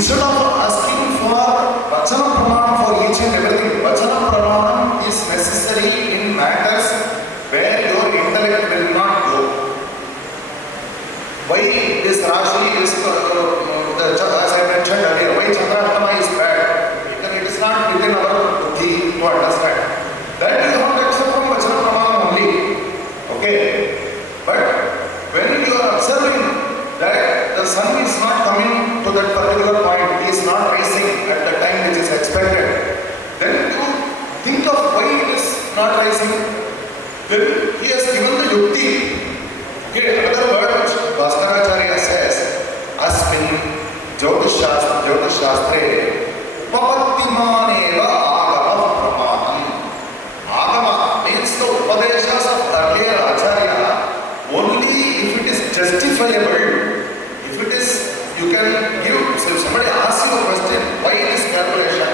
Instead of asking for Vachana Pramana for each and everything, Vachana Pramana is necessary in matters where your intellect will not go. Why this Rashi is, as I mentioned earlier, why Chandrattama is bad? Because it is not within our buddhi to understand. That you have to accept from Vachana Pramana only. Okay? But when you are observing that the sun is not coming to that particular point, he is not rising at the time which is expected, then you think of why it is not rising. Then he has given the yukti. Okay, another word which Bhaskaracharya says, Asmin Jyotishastre Papattimaneva Agama Pramanam. Agama means the Upadeshas of earlier Acharya only if it is justifiable. If it is, you can give, so if somebody asks you a question, why this calculation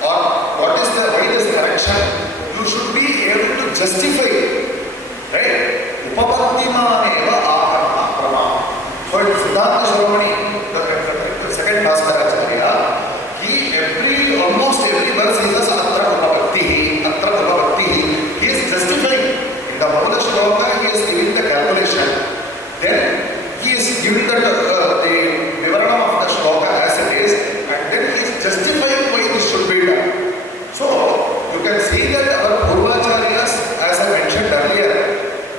or what is the, why this correction, you should be able to justify it, right? Upapattimaneva agama pramana. So in Siddhanta Shravani, the second Bhaskaracharya, almost every verse he says atra upapatti, he is justifying. In the Mula Shloka, he is giving the calculation. Then he is giving the vivaranam of the shloka as it is, and then he is justifying why this should be done. So you can see that our Purvacharyas, as I mentioned earlier,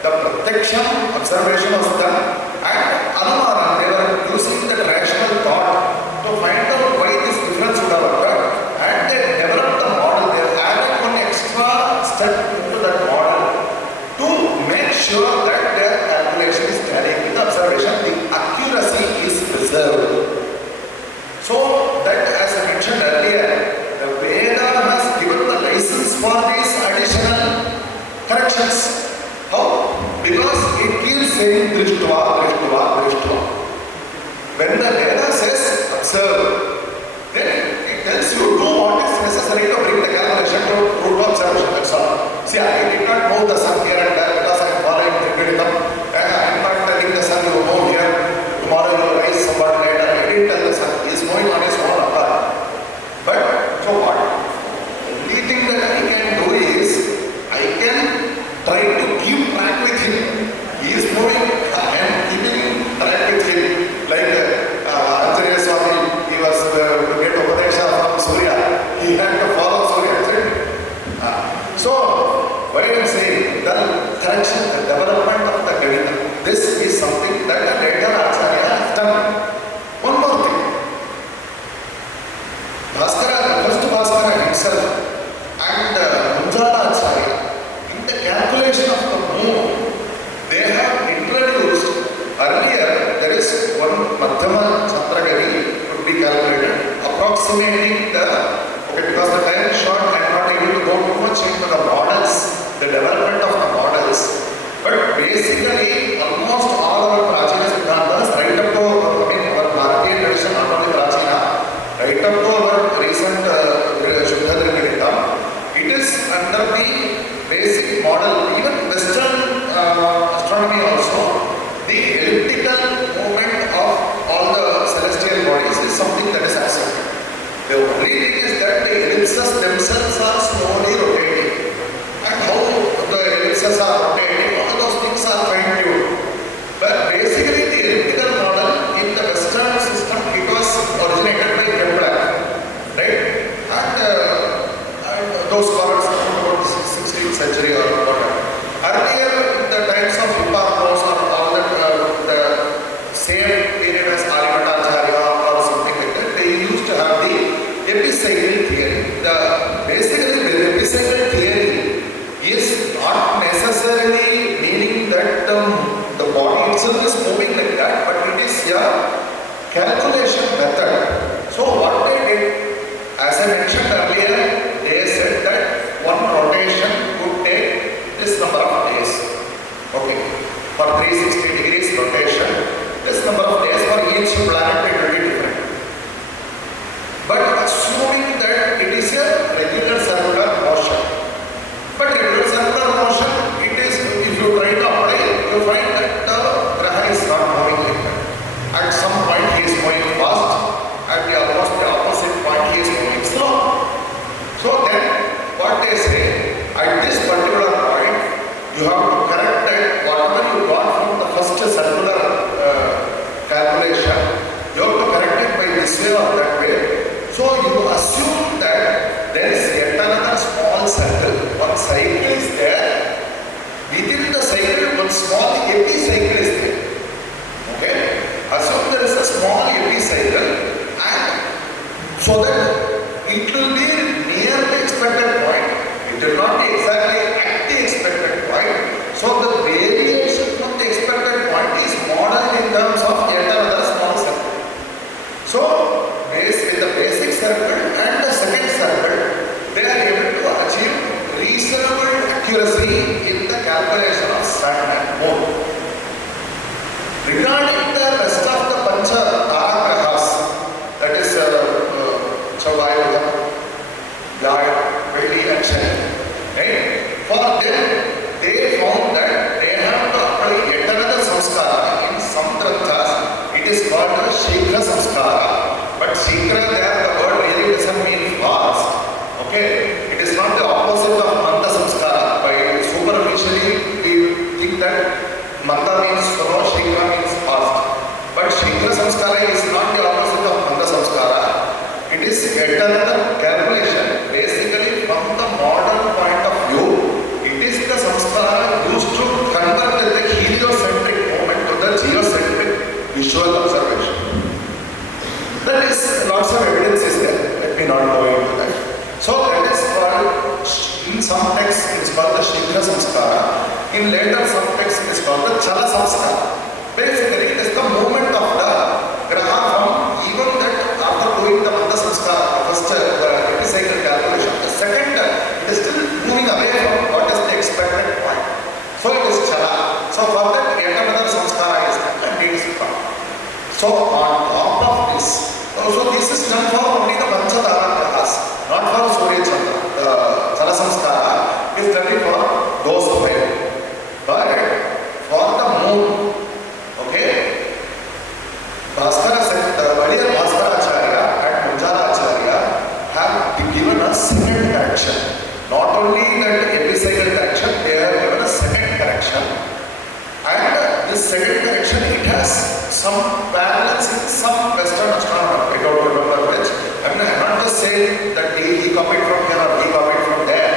the Pratyaksham observation was done, and Anumana, they were using the rational thought to find out why this difference would have occurred, and they developed the model. They added one extra step into that model to make sure that their calculation is tallying with the observation, the accuracy is preserved. So that, as I mentioned earlier, the Veda has given the license for these additional corrections. How? Because it keeps saying Drishtva, Drishtva, Drishtva. When the Veda says observe, then it tells you do what is necessary to bring the calculation to root observation. That's all. See, I did not move the sun here and there because I am following Trigridam. I am not telling the sun you move here, tomorrow you will rise somewhat later. I didn't tell the sun. He is moving on his own apart. But, so what? The only thing that I can do is, I can try to keep track with him. He is moving, I am keeping track with him. Like Anjaneya Swami, he was to get Upadesha from Surya. He had to follow Surya, isn't it? So, why I am saying the correction, the development of the Ganita, this is something that the later Acharya has done. One more thing. Bhaskara, the first Bhaskara himself and Munjala Acharya, in the calculation of the moon, they have introduced, earlier there is one Madhyama Chandragari could be calculated, approximating the, okay, because the time is short, I am not able to go too much into the models, the development of the models. But basically, almost all our Prachina Siddhantas, right up to, our Bharatiya tradition, not only Prachina, right up to our recent Shuddha, it is under the basic model. Even Western astronomy also, the elliptical movement of all the celestial bodies is something that is accepted. The only thing is that the ellipses themselves are slowly rotating. And how the ellipses are rotating, all those things are fine-tuned. But basically the elliptical model in the Western system, it was originated by Kepler, right? And those scholars about the 16th century or whatever. Earlier, in the times of Hipparchus or all that, the same period as Aryabhatacharya or something like that, they used to have the epicycle theory. Basically, the epicycle theory is not necessarily meaning that the body itself is moving like that, but it is a calculation method. So what they did, as I mentioned earlier, they said that one rotation could take this number of days. Okay, for 360 degrees rotation, this number of days for each planet it will be different. But assuming that it is a regular circular motion, but regular circular motion, it is, if you try to apply, you find that the Graha is not moving like that. At some point he is moving fast, at the within the cycle, one small epicycle is there. Okay? Assume there is a small epicycle, and so that it will be near the expected point. It will not be exactly at the expected point. So the variation from the expected point is modeled in terms of yet another small circle. So with the basic circle and the second circle, they are able to achieve reasonable accuracy in the calculation of sun and moon. Regarding the rest of the Pancha Taragrahas, that is Chavayuga, Gaya, Vedi and Shani, right? For them, they found that they have to apply yet another samskara. In some granthas, it is called a Shikra samskara. But Shikra, there the word really doesn't mean fast. Okay? It is not the opposite of Manta samskara. By superficially, we think that Manta means slow, Shikra means fast. But Shikra samskara is not the opposite of Manta samskara. It is yet another calculation, basically from the modern point of view. It is the samskara used to convert the heliocentric movement to the geocentric visual observation. That is, lots of evidence is there. Let me not go into that. So that is called, in some texts it is called the Shikra samskara. In later some texts it is called the Chala samskara. Basically it is the movement of the graha from even that after doing the Manta samskara, first epicycle calculation, the second it is still moving away from what is the expected point. So it is Chala. So for that yet another samskara is and it is come. So on top of this, so this is done for only the Pancha Taragrahas, not for Surya Chandra. The Chala samskara is done for those who have. But for the moon, okay, Bhaskara said, earlier Bhaskara Acharya and Manjara Acharya have given a second correction. Not only that epicycle correction, they have given a second correction. And this second correction, it has some parallels in some Western astronomer. I don't remember which. I mean, I'm not just saying that he copied from here or he copied from there.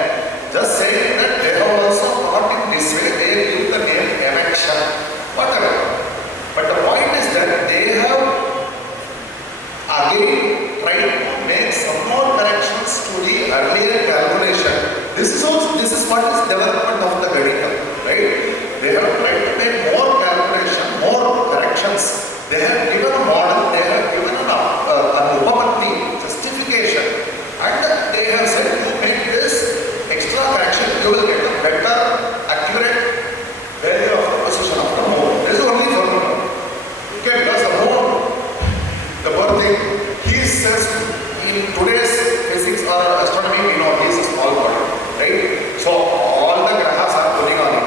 Just saying that they have also thought in this way. They give the name erection, whatever. But the point is that they have again tried to make some more corrections to the earlier calculation. This is what is development of the Ganita, right? They have tried to make more calculation, more corrections. They have given a model, they have given an upamati, justification, and they have said to make this extra correction, you will get a better, accurate value of the position of the moon. This is only formula. Okay, because the moon, the birth thing, he says in today's physics or astronomy, we know he is a small body, right? So all the grahas are pulling on him.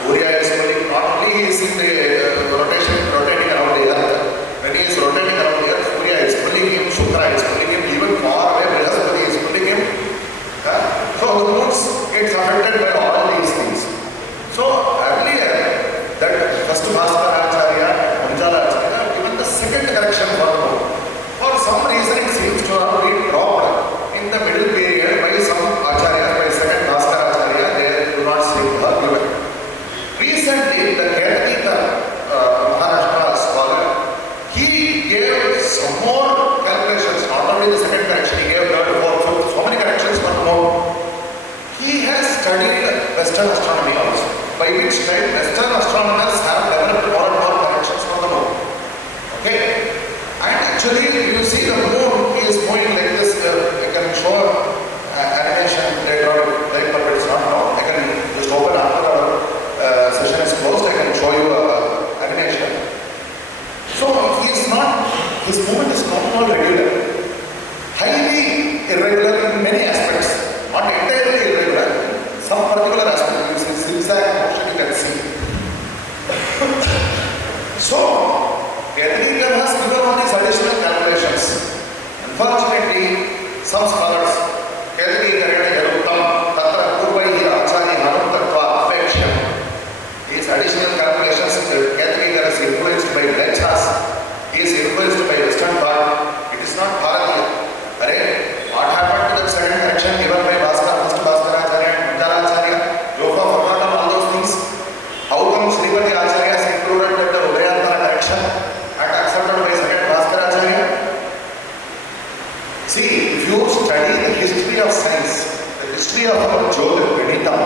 Surya is pulling, not only he is in the rotating around the earth. When he is rotating around the earth, Surya is pulling him, Shukra is pulling him, even far away, Brihaspati is pulling him. So the moons gets affected by all these things. So earlier, that first Bhaskara Acharya and Manjara Acharya have given the second correction for the moon. For some reason, it seems to have been dropped in the middle period by some Acharyas, by second Bhaskara Acharya, they do not seem to have given. Recently, the Kerala Maharashtra scholar, he gave some more calculations, not only the second correction, he gave third, fourth, fifth, so many corrections for the moon. He has studied Western astronomy also, by which time Western astronomers have developed more and more corrections for the moon. Okay? And actually, you see the moon is moving like this. I can show animation later on, like, but it's not now. I can just open after our session is closed. I can show you animation. So his movement is not all regular, highly irregular in many aspects, not entirely irregular. Some particular aspect, you see zigzag motion, you can see. So Gandhikar has given all these additional calculations. Unfortunately, some scholars, these additional calculations, Gandhikar is influenced by Lechas, he is influenced by Western thought. It is not Bharatiya. What happened to that second correction given by Bhaskara, first Bhaskara Acharya and Manjara Acharya? Yoga forgot all those means? How come Srimati Acharya is included in the Udayatana direction and accepted by second Bhaskara Acharya? See, if you study the history of science, the history of our Jyotir Ganita,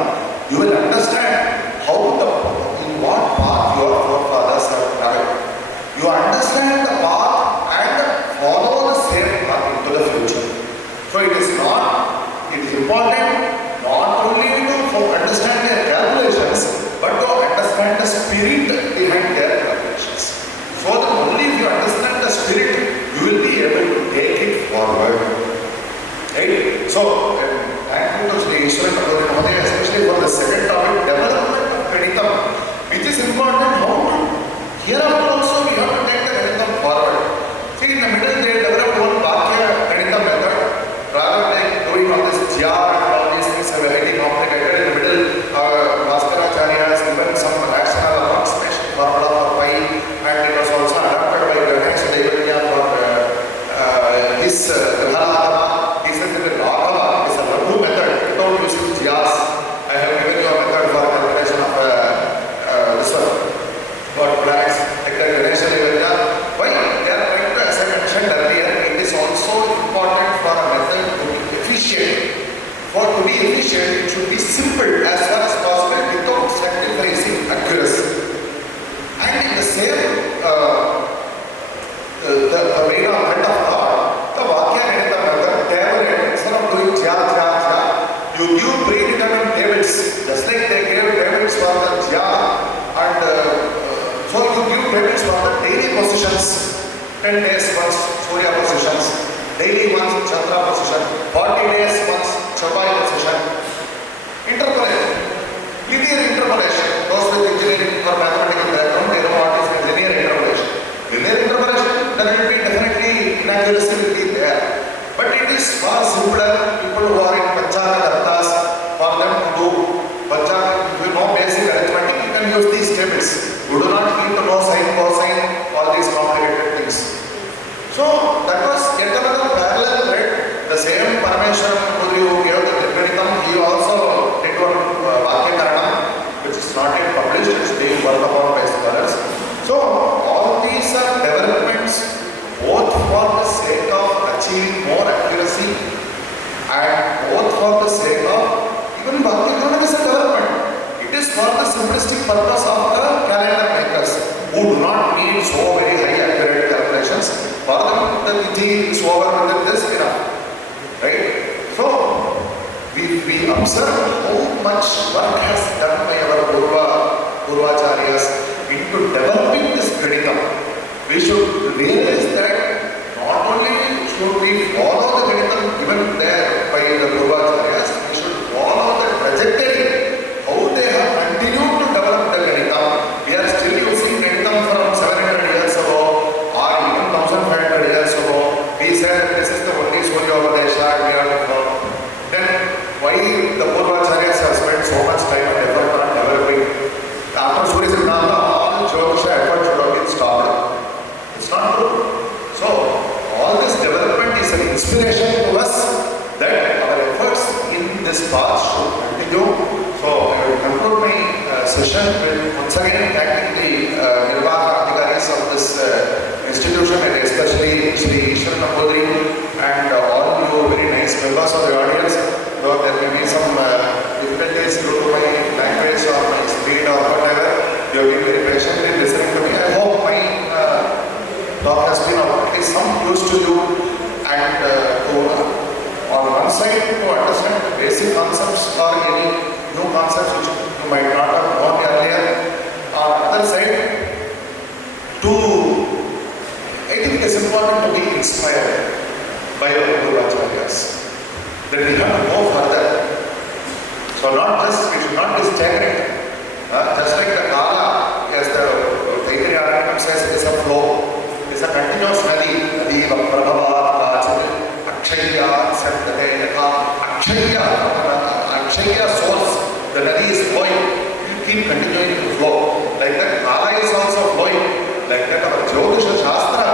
you will understand in what path your forefathers have traveled. You understand the path and follow the same path into the future. So it is important not only to understand their calculations, but to understand the spirit behind their calculations. So that only if you understand the spirit, you will be able to take it forward. Right? So, thankful to Sri Ishwaran Kaduri Mahodaya, especially for the second topic, development of Ganitam, which is important. Hereafter also we have to take the Ganitam forward. See, in the middle they developed one Vakya Ganitam method. Rather than doing all this Jya and all these things are very complicated. In the middle, Bhaskara has given some rational approximation formula for pi, and it was also adapted by Ganesh Devatya for his Grahanatama. He said that the Raghava is a Laghu method without using Jyas. I have given you a method for calculation of this one, for planets, like the Ganesh Devatya. Why? They are trying to, as I mentioned earlier, it is also important for a method to be efficient. To be efficient, it should be simple as far as possible without sacrificing accuracy. And in the same the way of thought, the Vakya Ganita method, table, instead of doing Jya, you give predetermined tables, just like they gave tables for the Jya, and so you give tables for the daily positions, 10 days once Surya positions, daily once Chandra position, 40 days once Chapai position. Interpolation, linear interpolation. Those with engineering or mathematical background, they know what is linear interpolation. Linear interpolation, then it will be definitely inaccuracy will be there. But it is far simpler. People who are in Panchaka Dattas, for them to do Panchaka, if you know basic arithmetic, you can use these tables. You do not need to know sine, cosine, all these complicated things. So that was yet another parallel thread. The same Parameshwaran who gave the Ganitam, he also did one Vakya Karanam, which is not yet published, it is being worked upon by scholars. So all these are developments both for the sake of achieving more accuracy and both for the sake of even Bhakti Karanam is a development. It is for the simplistic purpose of the calendar makers who do not need so very high accurate calculations. For them, the Tithi is over with this enough. Right? So, we observe how much work has done by our Purvacharyas into developing this Ganitam. We should realize that not only should we follow the Ganitam given there by the Purvacharyas, we should follow the trajectory, how they have continued to develop the Ganitam. We are still using Ganitam from 700 years ago or even 1500 years ago. We said this is the only Surya Upadesha and we are to follow. Then why the Purvacharyas have spent so much time and effort on developing? After Surya Siddhanta, all Jyotisha effort should have been stopped. It's not true. So, all this development is an inspiration to us that our efforts in this path should continue. So, I will conclude my session with once again thanking the Nirvaha Adhikaris of this institution, and especially Sri Ishwaran Kaduri and all you very nice members of the audience. Though there may be some difficulties due to my language or my speed or whatever, you have been very patiently listening to me. I hope my talk has been of at least some use to you, and on one side to understand the basic concepts or any new concepts which you might not have known earlier. On the other side, I think it is important to be inspired by our Purvacharyas. Then we have to go further. So we should not be stagnant. Just like the Kala, as the Taittiriya Aranyam says, it is a flow. It is a continuous nadi. Nadi Vaprabhava Kachit Akshaya Santate Yaka Akshaya source. The nadi is flowing. It will keep continuing to flow. Like that, Kala is also flowing. Like that, our Jyotisha Shastra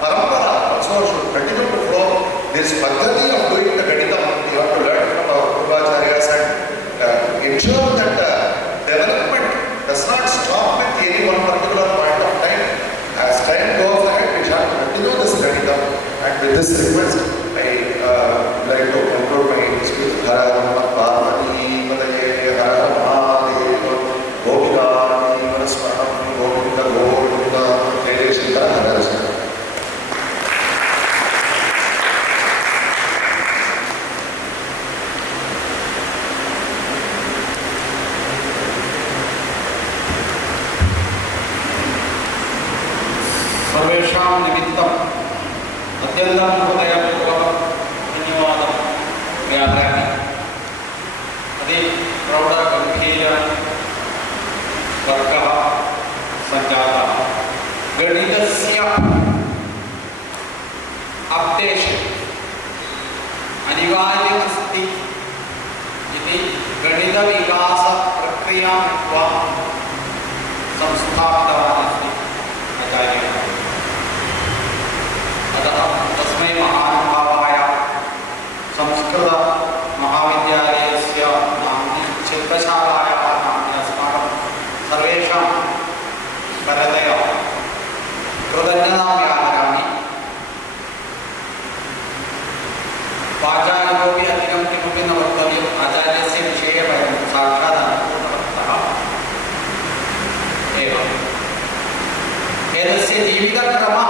Parampara also should continue to flow. This paddhati of doing the Ganitam, we have to learn from our Purvacharyas and ensure that the development this request, I like to conclude my speech. Hara Rama Parvati Padaye Hara Mahadeva Govinda Smaram Govinda Govinda Jai Shankara Hara Shankara. सर्वेषां निमित्तम् अत्यन्तं हृदयपूर्वकं धन्यवादं ज्ञापयामि। अति प्रौढगम्भीरवर्गः सञ्जातः। गणितस्य अपडेशन् अनिवार्यमस्ति इति गणितविकासप्रक्रियां कृत्वा संस्थापितवान् अस्ति आचार्यः। अतः तस्मै महानुभावाय संस्कृत महाविद्यालयस्य नाम्नि शिल्पशालायाः नाम्नि अस्माकं सर्वेषां परतया कृतज्ञतां व्याहरामि। वाचा इतोपि अधिकं किमपि न वक्तव्यम्। आचार्यस्य विषये वयं साक्षात् अनुभूतवन्तः एव। एतस्य जीवितक्रमः